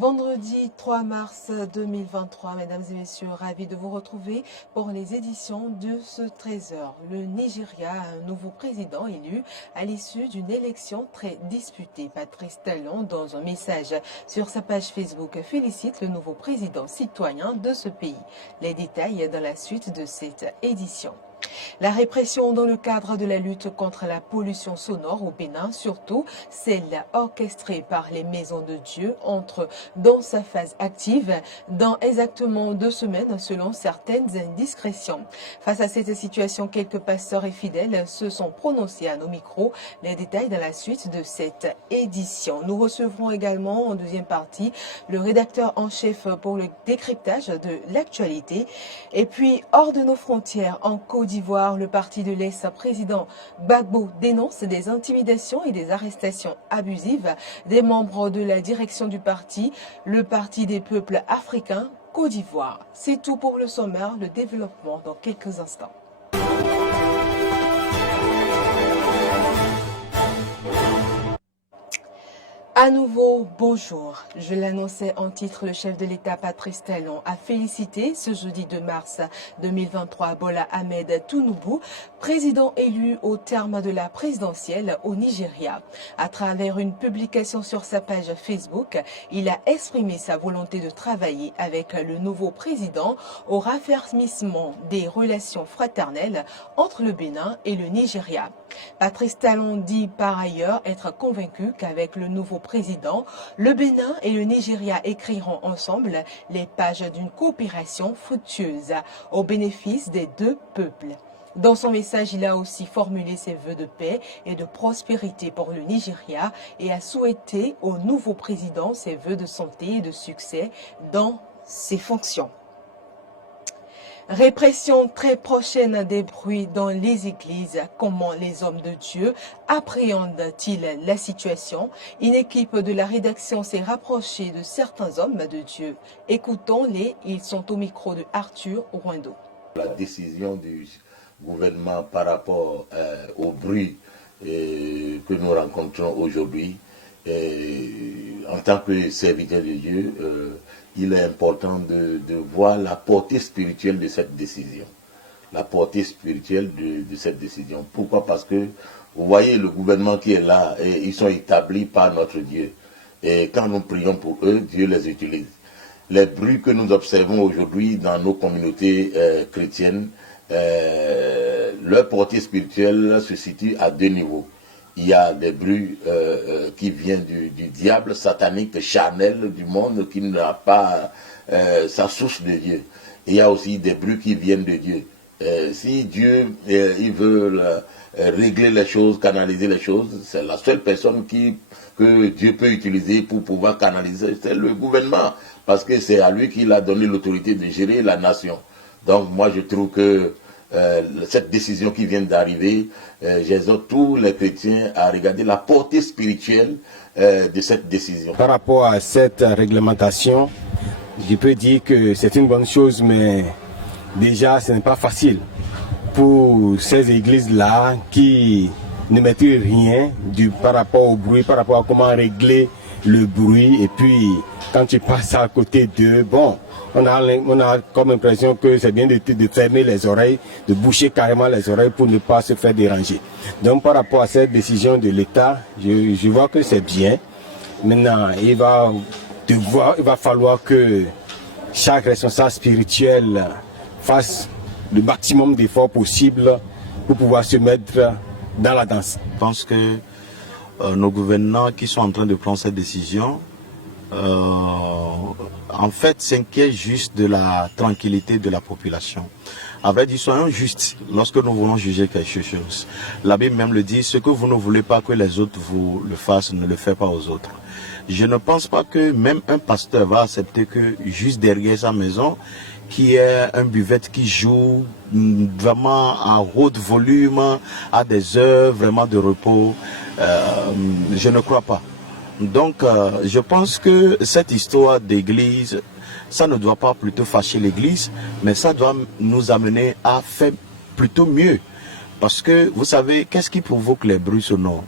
Vendredi 3 mars 2023, mesdames et messieurs, ravi de vous retrouver pour les éditions de ce 13h. Le Nigeria a un nouveau président élu à l'issue d'une élection très disputée. Patrice Talon, dans un message sur sa page Facebook, félicite le nouveau président citoyen de ce pays. Les détails dans la suite de cette édition. La répression dans le cadre de la lutte contre la pollution sonore au Bénin, surtout celle orchestrée par les maisons de Dieu, entre dans sa phase active dans exactement 2 semaines selon certaines indiscrétions. Face à cette situation, quelques pasteurs et fidèles se sont prononcés à nos micros. Les détails dans la suite de cette édition. Nous recevrons également en deuxième partie le rédacteur en chef pour le décryptage de l'actualité. Et puis, hors de nos frontières, en Côte d'Ivoire, le parti de l'ex-président Gbagbo dénonce des intimidations et des arrestations abusives des membres de la direction du parti, le Parti des peuples africains, Côte d'Ivoire. C'est tout pour le sommaire, le développement dans quelques instants. À nouveau, bonjour. Je l'annonçais en titre, le chef de l'État Patrice Talon a félicité ce jeudi 2 mars 2023 Bola Ahmed Tinubu, président élu au terme de la présidentielle au Nigeria. À travers une publication sur sa page Facebook, il a exprimé sa volonté de travailler avec le nouveau président au raffermissement des relations fraternelles entre le Bénin et le Nigeria. Patrice Talon dit par ailleurs être convaincu qu'avec le nouveau président, le Bénin et le Nigeria écriront ensemble les pages d'une coopération fructueuse au bénéfice des deux peuples. Dans son message, il a aussi formulé ses vœux de paix et de prospérité pour le Nigeria et a souhaité au nouveau président ses vœux de santé et de succès dans ses fonctions. Répression très prochaine des bruits dans les églises. Comment les hommes de Dieu appréhendent-ils la situation? Une équipe de la rédaction s'est rapprochée de certains hommes de Dieu. Écoutons-les, ils sont au micro de Arthur Rouendo. La décision du gouvernement par rapport au bruit que nous rencontrons aujourd'hui, en tant que serviteur de Dieu, il est important de voir la portée spirituelle de cette décision. La portée spirituelle de cette décision. Pourquoi? Parce que, vous voyez, le gouvernement qui est là, ils sont établis par notre Dieu. Et quand nous prions pour eux, Dieu les utilise. Les bruits que nous observons aujourd'hui dans nos communautés chrétiennes, leur portée spirituelle se situe à 2 niveaux. Il y a des bruits qui viennent du diable satanique, charnel du monde, qui n'a pas sa source de Dieu. Il y a aussi des bruits qui viennent de Dieu. Si Dieu il veut régler les choses, canaliser les choses, c'est la seule personne que Dieu peut utiliser pour pouvoir canaliser, c'est le gouvernement. Parce que c'est à lui qu'il a donné l'autorité de gérer la nation. Donc moi je trouve que cette décision qui vient d'arriver, j'exhorte tous les chrétiens à regarder la portée spirituelle de cette décision. Par rapport à cette réglementation, je peux dire que c'est une bonne chose, mais déjà ce n'est pas facile pour ces églises-là qui ne maîtrisent rien par rapport au bruit, par rapport à comment régler le bruit, et puis quand tu passes à côté d'eux, bon, on a comme impression que c'est bien de fermer les oreilles, de boucher carrément les oreilles pour ne pas se faire déranger. Donc par rapport à cette décision de l'État, je vois que c'est bien. Maintenant, il va falloir que chaque responsable spirituel fasse le maximum d'efforts possibles pour pouvoir se mettre dans la danse. Je pense que nos gouvernants qui sont en train de prendre cette décision, en fait, s'inquiètent juste de la tranquillité de la population. À vrai dire, soyons justes lorsque nous voulons juger quelque chose. La Bible même le dit, ce que vous ne voulez pas que les autres vous le fassent, ne le faites pas aux autres. Je ne pense pas que même un pasteur va accepter que juste derrière sa maison, qui est un buvette qui joue vraiment à haut volume, à des heures vraiment de repos, je ne crois pas. Donc, je pense que cette histoire d'église, ça ne doit pas plutôt fâcher l'église, mais ça doit nous amener à faire plutôt mieux. Parce que, vous savez, qu'est-ce qui provoque les bruits sonores?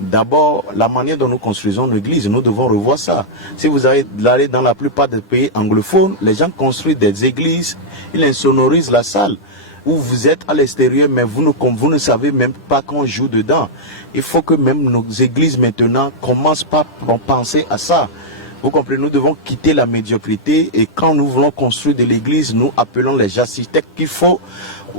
D'abord, la manière dont nous construisons nos églises, nous devons revoir ça. Si vous allez dans la plupart des pays anglophones, les gens construisent des églises, ils insonorisent la salle. Où vous êtes à l'extérieur, mais vous ne savez même pas qu'on joue dedans. Il faut que même nos églises maintenant commencent par penser à ça. Vous comprenez, nous devons quitter la médiocrité et quand nous voulons construire de l'église, nous appelons les architectes qu'il faut.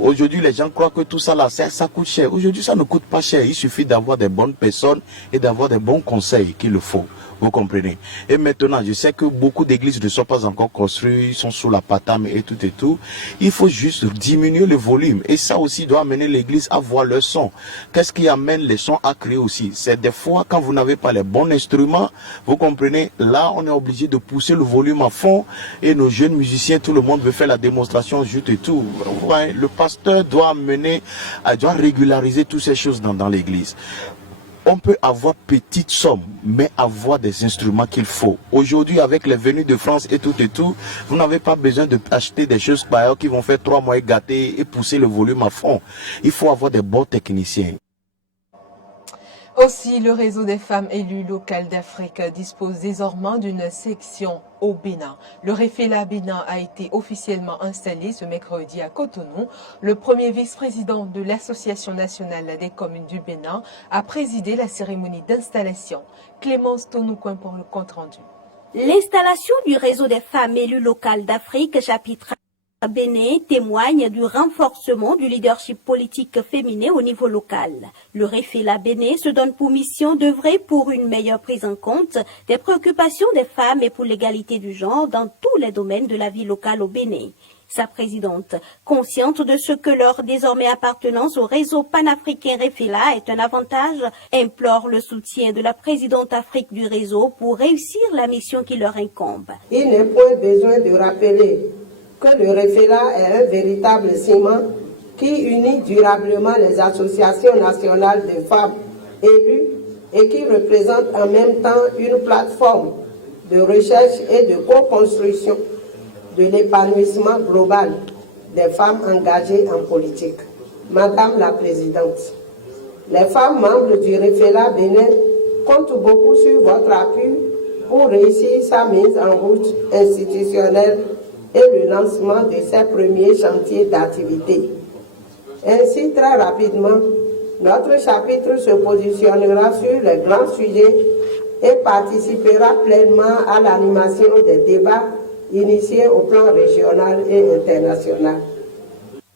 Aujourd'hui, les gens croient que tout ça là, ça coûte cher. Aujourd'hui, ça ne coûte pas cher. Il suffit d'avoir des bonnes personnes et d'avoir des bons conseils qu'il le faut. Vous comprenez? Et maintenant, je sais que beaucoup d'églises ne sont pas encore construites, sont sous la patame et tout et tout. Il faut juste diminuer le volume. Et ça aussi doit amener l'église à voir le son. Qu'est-ce qui amène les sons à créer aussi? C'est des fois, quand vous n'avez pas les bons instruments, vous comprenez, là, on est obligé de pousser le volume à fond. Et nos jeunes musiciens, tout le monde veut faire la démonstration juste et tout. Ouais, le pasteur doit régulariser toutes ces choses dans l'église. On peut avoir petite somme, mais avoir des instruments qu'il faut. Aujourd'hui, avec les venus de France et tout, vous n'avez pas besoin d'acheter des choses qui vont faire 3 mois et gâter et pousser le volume à fond. Il faut avoir des bons techniciens. Aussi, le réseau des femmes élues locales d'Afrique dispose désormais d'une section au Bénin. Le Réféla Bénin a été officiellement installé ce mercredi à Cotonou. Le premier vice-président de l'Association nationale des communes du Bénin a présidé la cérémonie d'installation. Clémence Tonoucoin pour le compte-rendu. L'installation du réseau des femmes élues locales d'Afrique, chapitre Bénin, témoigne du renforcement du leadership politique féminin au niveau local. Le Réféla Bénin se donne pour mission d'œuvrer pour une meilleure prise en compte des préoccupations des femmes et pour l'égalité du genre dans tous les domaines de la vie locale au Bénin. Sa présidente, consciente de ce que leur désormais appartenance au réseau panafricain Réféla est un avantage, implore le soutien de la présidente Afrique du réseau pour réussir la mission qui leur incombe. Il n'est point besoin de rappeler que le Réféla est un véritable ciment qui unit durablement les associations nationales de femmes élues et qui représente en même temps une plateforme de recherche et de co-construction de l'épanouissement global des femmes engagées en politique. Madame la Présidente, les femmes membres du Réféla Bénin comptent beaucoup sur votre appui pour réussir sa mise en route institutionnelle et le lancement de ses premiers chantiers d'activité. Ainsi, très rapidement, notre chapitre se positionnera sur les grands sujets et participera pleinement à l'animation des débats initiés au plan régional et international.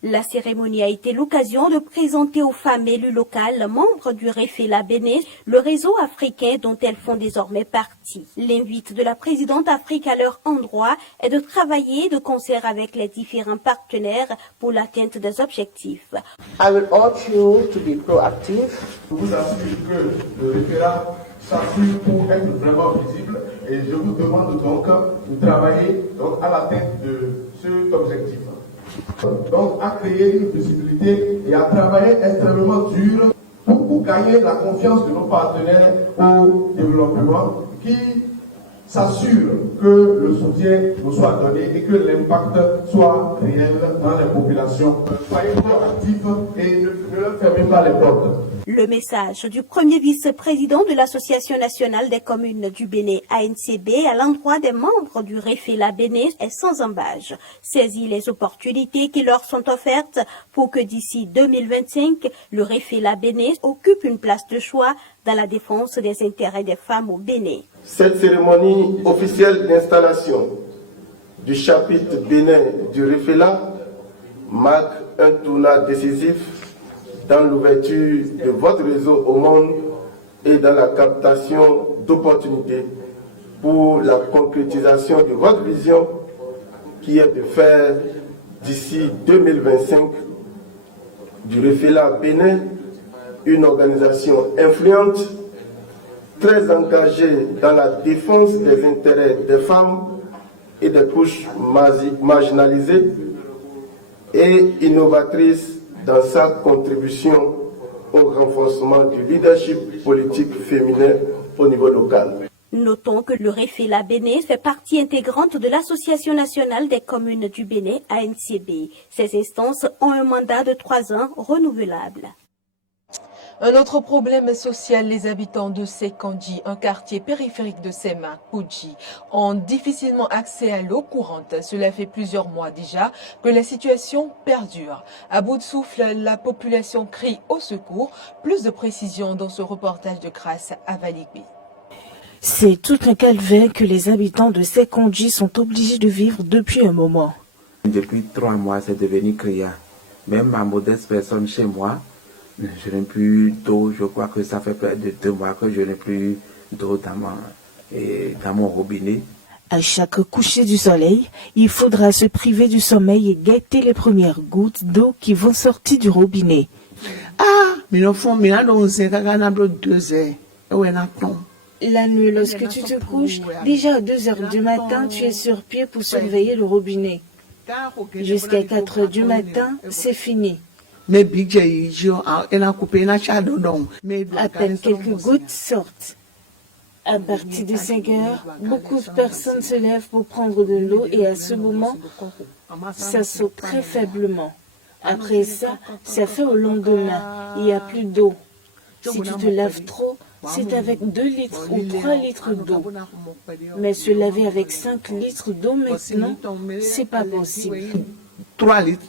La cérémonie a été l'occasion de présenter aux femmes élues locales, membres du Réféla Bénin, le réseau africain dont elles font désormais partie. L'invite de la présidente Afrique à leur endroit est de travailler de concert avec les différents partenaires pour l'atteinte des objectifs. I will urge you to be proactive. Je vous assure que le Réféla s'assure pour être vraiment visible et je vous demande donc de travailler à l'atteinte de cet objectif. Donc à créer une visibilité et à travailler extrêmement dur pour gagner la confiance de nos partenaires au développement qui s'assure que le soutien nous soit donné et que l'impact soit réel dans les populations. Soyez proactifs et ne leur fermez pas les portes. Le message du premier vice-président de l'Association nationale des communes du Bénin, ANCB, à l'endroit des membres du Réféla Bénin est sans embâche. Saisis les opportunités qui leur sont offertes pour que d'ici 2025, le Réféla Bénin occupe une place de choix dans la défense des intérêts des femmes au Bénin. Cette cérémonie officielle d'installation du chapitre Bénin du Réféla marque un tournant décisif dans l'ouverture de votre réseau au monde et dans la captation d'opportunités pour la concrétisation de votre vision qui est de faire d'ici 2025 du Réféla Bénin une organisation influente, très engagée dans la défense des intérêts des femmes et des couches marginalisées et innovatrice dans sa contribution au renforcement du leadership politique féminin au niveau local. Notons que le Réféla Bénin fait partie intégrante de l'Association nationale des communes du Bénin, ANCB. Ces instances ont un mandat de 3 ans renouvelable. Un autre problème social, les habitants de Sekandji, un quartier périphérique de Sema, Kouji, ont difficilement accès à l'eau courante. Cela fait plusieurs mois déjà que la situation perdure. À bout de souffle, la population crie au secours. Plus de précisions dans ce reportage de Grace à Valigui. C'est tout un calvaire que les habitants de Sekandji sont obligés de vivre depuis un moment. Depuis 3 mois, c'est devenu criant. Même ma modeste personne chez moi, je n'ai plus d'eau. Je crois que ça fait près de 2 mois que je n'ai plus d'eau dans mon robinet. À chaque coucher du soleil, il faudra se priver du sommeil et guetter les premières gouttes d'eau qui vont sortir du robinet. La nuit, lorsque tu te couches, déjà à 2 heures du matin, tu es sur pied pour surveiller le robinet. Jusqu'à 4 heures du matin, c'est fini. À peine quelques gouttes sortent. À partir de 5 heures, beaucoup de personnes se lèvent pour prendre de l'eau et à ce moment, ça saute très faiblement. Après ça, ça fait au lendemain, il n'y a plus d'eau. Si tu te laves trop, c'est avec 2 litres ou 3 litres d'eau. Mais se laver avec 5 litres d'eau maintenant, c'est pas possible. 3 litres,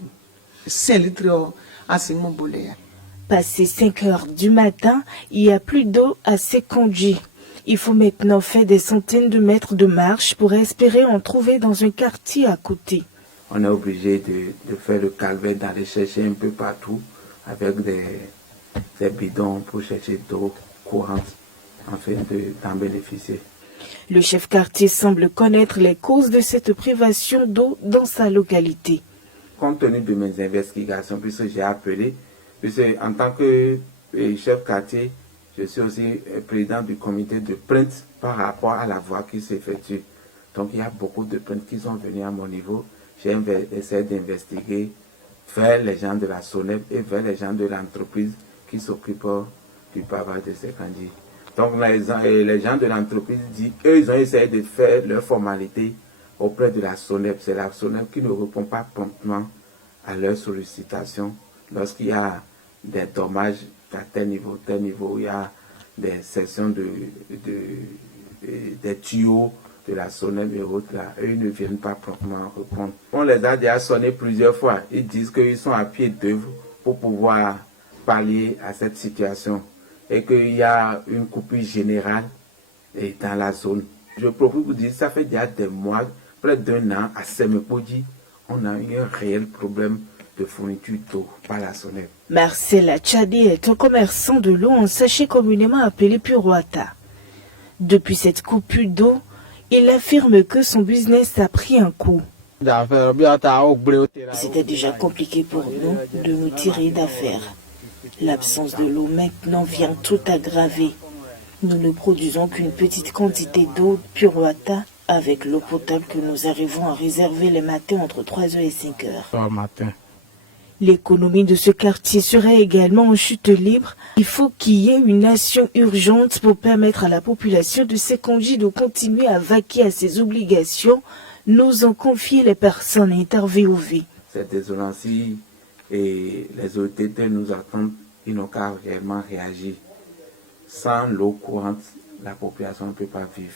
5 litres à Passé 5 heures du matin, il n'y a plus d'eau à Sekandji. Il faut maintenant faire des centaines de mètres de marche pour espérer en trouver dans un quartier à côté. On est obligé de faire le calvaire, d'aller chercher un peu partout avec des bidons pour chercher d'eau courante, afin d'en bénéficier. Le chef quartier semble connaître les causes de cette privation d'eau dans sa localité. Compte tenu de mes investigations, puisque j'ai appelé, puisque en tant que chef quartier, je suis aussi président du comité de plainte par rapport à la voie qui s'effectue. Donc il y a beaucoup de plaintes qui sont venues à mon niveau. J'ai essayé d'investiguer vers les gens de la SONEP et vers les gens de l'entreprise qui s'occupent du pavage de Sekandji. Donc les gens de l'entreprise disent, eux ils ont essayé de faire leur formalité auprès de la SONEP. C'est la SONEP qui ne répond pas promptement à leurs sollicitations lorsqu'il y a des dommages à tel niveau, il y a des sections des tuyaux de la SONEP et autres là, eux ils ne viennent pas promptement répondre. On les a déjà sonnés plusieurs fois. Ils disent qu'ils sont à pied d'œuvre pour pouvoir pallier à cette situation et qu'il y a une coupure générale dans la zone. Je profite pour dire, ça fait déjà des mois, près d'1 an, à Semepodji, on a eu un réel problème de fourniture d'eau par la SONEP. Marcel Tchadé est un commerçant de l'eau en sachet communément appelé Puruata. Depuis cette coupure d'eau, il affirme que son business a pris un coup. C'était déjà compliqué pour nous de nous tirer d'affaires. L'absence de l'eau maintenant vient tout aggraver. Nous ne produisons qu'une petite quantité d'eau Puruata avec l'eau potable que nous arrivons à réserver les matins entre 3h et 5h. L'économie de ce quartier serait également en chute libre. Il faut qu'il y ait une action urgente pour permettre à la population de Sekandji de continuer à vaquer à ses obligations, nous ont confié les personnes interviewées. C'est désolant si et les autorités nous attendent, ils n'ont qu'à réellement réagir. Sans l'eau courante, la population ne peut pas vivre.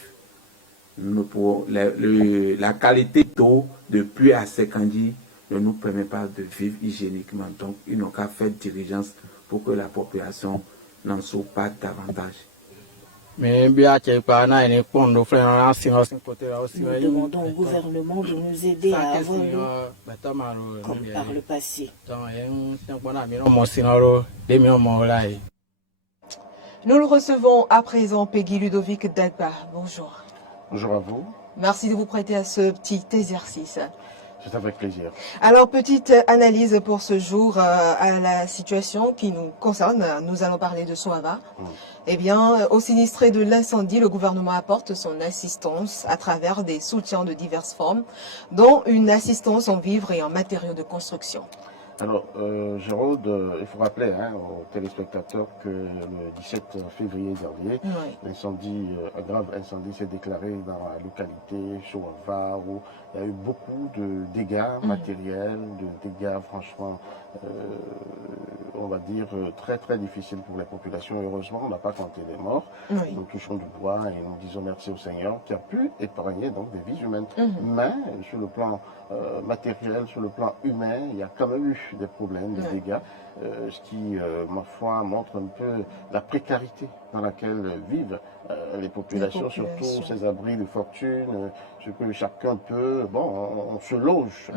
La qualité d'eau de pluie à Sekandji ne nous permet pas de vivre hygiéniquement. Donc, ils n'ont qu'à faire diligence pour que la population n'en souffre pas davantage. Nous demandons au gouvernement de nous aider à avoir l'eau comme par le passé. Nous le recevons à présent, Peggy Ludovic Dagba. Bonjour. Bonjour à vous. Merci de vous prêter à ce petit exercice. C'est avec plaisir. Alors, petite analyse pour ce jour à la situation qui nous concerne. Nous allons parler de Soava. Eh bien, aux sinistrés de l'incendie, le gouvernement apporte son assistance à travers des soutiens de diverses formes, dont une assistance en vivres et en matériaux de construction. Alors, Gérald, il faut rappeler aux téléspectateurs que le 17 février dernier, un grave incendie s'est déclaré dans la localité Chouava, où il y a eu beaucoup de dégâts matériels, de dégâts franchement, on va dire, très très difficiles pour les populations. Heureusement, on n'a pas compté les morts. Nous touchons du bois et nous disons merci au Seigneur qui a pu épargner donc des vies humaines. Mais sur le plan matériel, sur le plan humain, il y a quand même eu des problèmes, des dégâts, ce qui, ma foi, montre un peu la précarité dans laquelle vivent les populations, surtout ces abris de fortune, ce que chacun peut, on se loge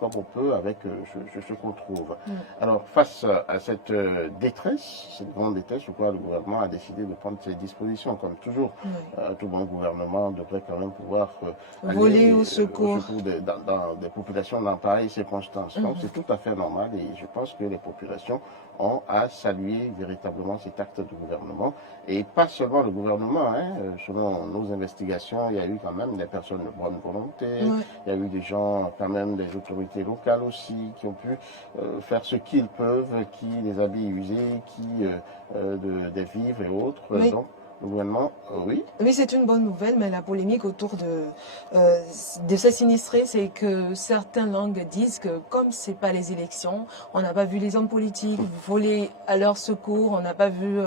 comme on peut avec ce qu'on trouve. Alors, face à cette détresse, cette grande détresse, je crois que le gouvernement a décidé de prendre ses dispositions, comme toujours. Tout bon gouvernement devrait quand même pouvoir voler au secours dans des populations dans pareilles circonstances. Donc, c'est tout à fait normal et je pense que les populations ont à saluer véritablement cet acte du gouvernement. Et pas seulement le gouvernement, selon nos investigations, il y a eu quand même des personnes de bonne volonté, il y a eu des gens, quand même des autorités locales aussi, qui ont pu faire ce qu'ils peuvent, qui des habits usés, des vivres et autres. Donc, le gouvernement, oui. Oui, c'est une bonne nouvelle, mais la polémique autour de ces sinistrés, c'est que certaines langues disent que comme c'est pas les élections, on n'a pas vu les hommes politiques voler à leur secours, on n'a pas vu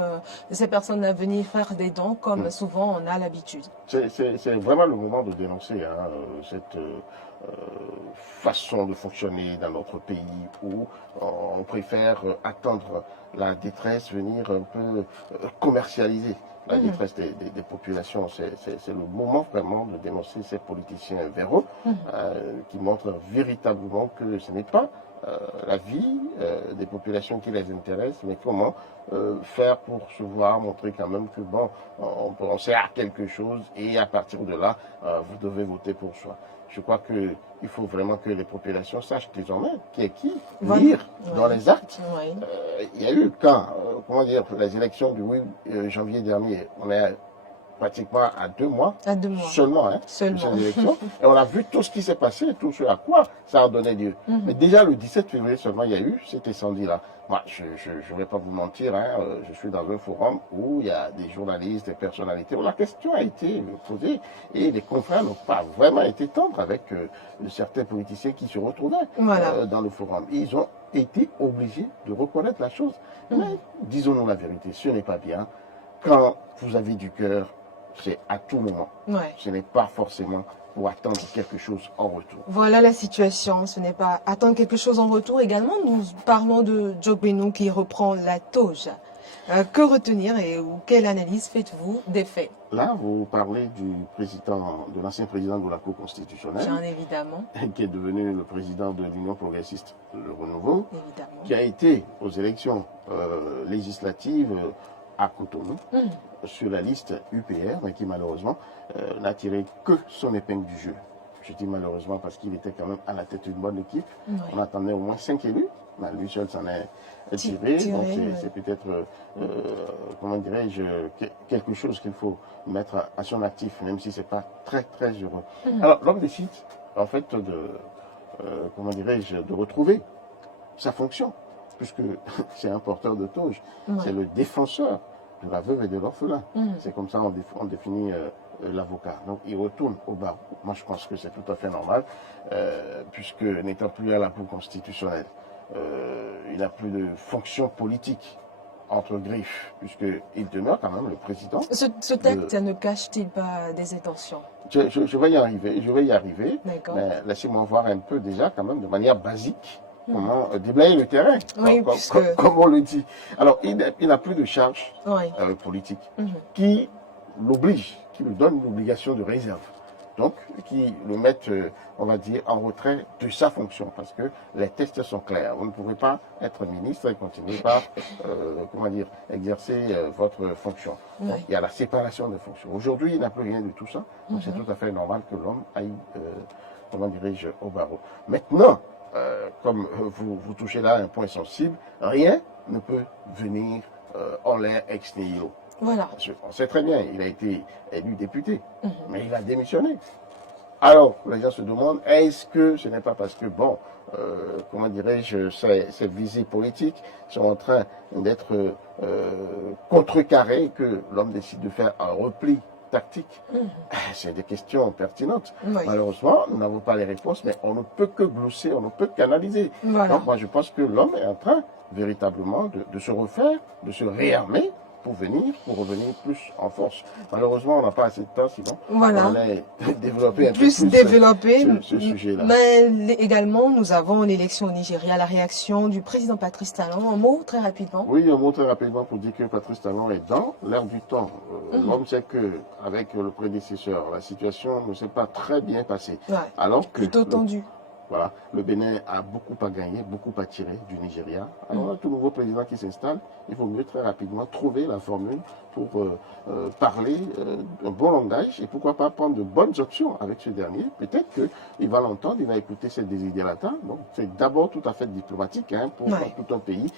ces personnes venir faire des dons comme souvent on a l'habitude. C'est vraiment le moment de dénoncer cette façon de fonctionner dans notre pays où on préfère attendre la détresse, venir un peu commercialiser la détresse des populations. C'est le moment vraiment de dénoncer ces politiciens véreux qui montrent véritablement que ce n'est pas la vie des populations qui les intéresse, mais comment faire pour se voir, montrer quand même que on sert à quelque chose et à partir de là, vous devez voter pour soi. Je crois qu'il faut vraiment que les populations sachent désormais qui est qui, lire dans les actes. Il y a eu quand, les élections du 8 janvier dernier, on est pratiquement à 2 mois, seulement. De ces élections. Et on a vu tout ce qui s'est passé, tout ce à quoi ça a donné lieu. Mais déjà le 17 février seulement, il y a eu cet incendie-là. Moi, je ne vais pas vous mentir, je suis dans un forum où il y a des journalistes, des personnalités, où la question a été posée et les confrères n'ont pas vraiment été tendres avec certains politiciens qui se retrouvaient dans le forum. Ils ont été obligés de reconnaître la chose. Mais disons-nous la vérité, ce n'est pas bien. Quand vous avez du cœur, c'est à tout moment. Ce n'est pas forcément pour attendre quelque chose en retour. Voilà la situation, ce n'est pas attendre quelque chose en retour. Également, nous parlons de Djokbenou qui reprend la toge. Que retenir et quelle analyse faites-vous des faits? Là, vous parlez de l'ancien président de la Cour constitutionnelle, bien évidemment, qui est devenu le président de l'Union progressiste, le Renouveau, qui a été aux élections législatives à Cotonou, sur la liste UPR, mais qui malheureusement n'a tiré que son épingle du jeu. Je dis malheureusement parce qu'il était quand même à la tête d'une bonne équipe. On attendait au moins 5 élus. Lui seul s'en est tiré. Donc c'est peut-être, quelque chose qu'il faut mettre à son actif, même si ce n'est pas très très heureux. Alors l'homme décide en fait de retrouver sa fonction, puisque c'est un porteur de toge. C'est le défenseur de la veuve et de l'orphelin. C'est comme ça on définit l'avocat. Donc il retourne au barreau. Moi je pense que c'est tout à fait normal, puisque n'étant plus à la Cour constitutionnelle, il n'a plus de fonction politique entre griffes, puisqu'il demeure quand même le président. Ce texte ne cache-t-il pas des intentions? Je vais y arriver. Mais laissez-moi voir un peu déjà quand même de manière basique comment déblayer le terrain, comme on le dit. Alors, il n'a plus de charge politique qui l'oblige, qui lui donne l'obligation de réserve. Donc, qui le mettent, on va dire, en retrait de sa fonction, parce que les tests sont clairs. Vous ne pouvez pas être ministre et continuer par, exercer votre fonction. Donc, il y a la séparation de fonctions. Aujourd'hui, il n'a plus rien de tout ça. Donc, c'est tout à fait normal que l'homme aille, au barreau. Maintenant, comme vous touchez là un point sensible, rien ne peut venir en l'air ex nihilo. Voilà. On sait très bien, il a été élu député, mais il a démissionné. Alors, les gens se demandent, est-ce que ce n'est pas parce que, bon, comment dirais-je, ces visées politiques sont en train d'être contrecarrées, que l'homme décide de faire un repli tactique? C'est des questions pertinentes. Oui. Malheureusement, nous n'avons pas les réponses, mais on ne peut que glousser, on ne peut qu'analyser. Voilà. Donc moi, je pense que l'homme est en train véritablement de se refaire, de se réarmer pour revenir plus en force. Malheureusement, on n'a pas assez de temps, sinon voilà. on allait développer un plus peu plus développer ce sujet-là. Mais également, nous avons l'élection au Nigeria, la réaction du président Patrice Talon. Un mot très rapidement. Oui, un mot très rapidement pour dire que Patrice Talon est dans l'air du temps. L'homme sait qu'avec le prédécesseur, la situation ne s'est pas très bien passée. Ouais, alors que plutôt tendu. Voilà, le Bénin a beaucoup à gagner, beaucoup à tirer du Nigeria. Alors, tout nouveau président qui s'installe, il vaut mieux très rapidement trouver la formule pour parler un bon langage et pourquoi pas prendre de bonnes options avec ce dernier. Peut-être qu'il va l'entendre, il va écouter ses désidérata. Donc, c'est d'abord tout à fait diplomatique pour tout un pays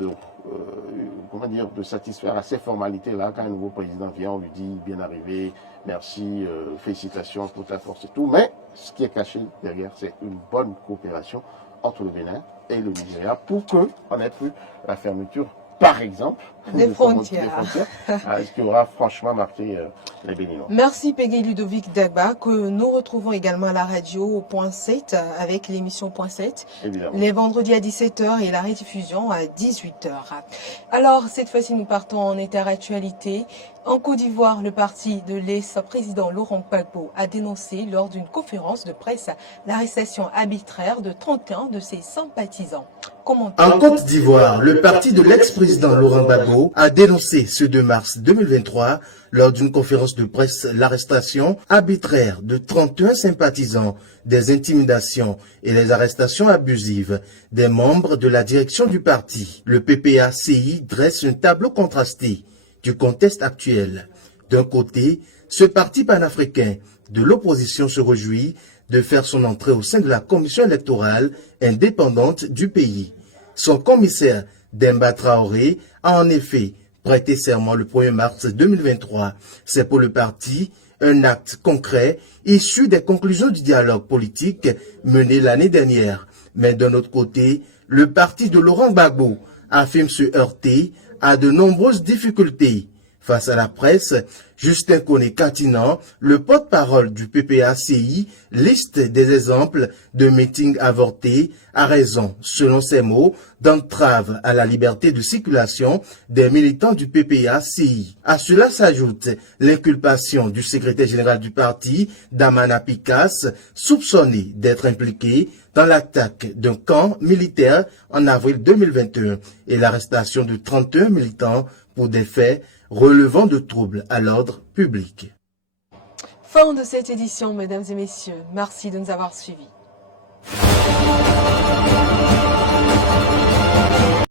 de satisfaire à ces formalités-là. Quand un nouveau président vient, on lui dit bien arrivé, merci, félicitations pour ta force et tout. Mais ce qui est caché derrière, c'est une bonne coopération entre le Bénin et le Nigeria pour qu'on ait plus la fermeture, par exemple, des frontières. Ce qui aura franchement marqué les Béninois. Merci Peggy Ludovic Dagba, que nous retrouvons également à la radio au point 7 avec l'émission Point 7. Évidemment. Les vendredis à 17h et la rediffusion à 18h. Alors, cette fois-ci, nous partons en interactualité. En Côte d'Ivoire, le parti de l'ex-président Laurent Gbagbo a dénoncé lors d'une conférence de presse l'arrestation arbitraire de 31 de ses sympathisants. En Côte d'Ivoire, le parti de l'ex-président Laurent Gbagbo a dénoncé ce 2 mars 2023, lors d'une conférence de presse, l'arrestation arbitraire de 31 sympathisants, des intimidations et les arrestations abusives des membres de la direction du parti. Le PPA-CI dresse un tableau contrasté du contexte actuel. D'un côté, ce parti panafricain de l'opposition se réjouit de faire son entrée au sein de la commission électorale indépendante du pays. Son commissaire, Demba Traoré, a en effet prêté serment le 1er mars 2023. C'est pour le parti un acte concret issu des conclusions du dialogue politique mené l'année dernière. Mais d'un autre côté, le parti de Laurent Gbagbo affirme se heurter à de nombreuses difficultés. Face à la presse, Justin Koné-Katinan, le porte-parole du PPA-CI, liste des exemples de meetings avortés à raison, selon ses mots, d'entrave à la liberté de circulation des militants du PPA-CI. À cela s'ajoute l'inculpation du secrétaire général du parti, Damana Picasse, soupçonné d'être impliqué dans l'attaque d'un camp militaire en avril 2021 et l'arrestation de 31 militants pour des faits relevant de troubles à l'ordre public. Fin de cette édition, mesdames et messieurs. Merci de nous avoir suivis.